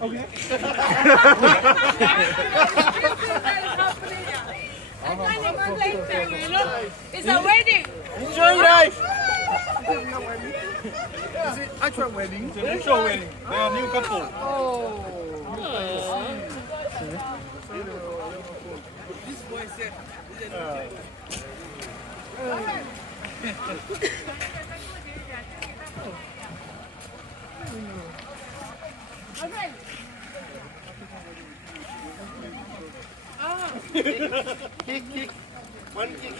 Okay. It's a wedding. Enjoy your life. Is it actual wedding? It's an actual wedding. They are new couple. Oh. This boy said, Okay. Kick. One kick.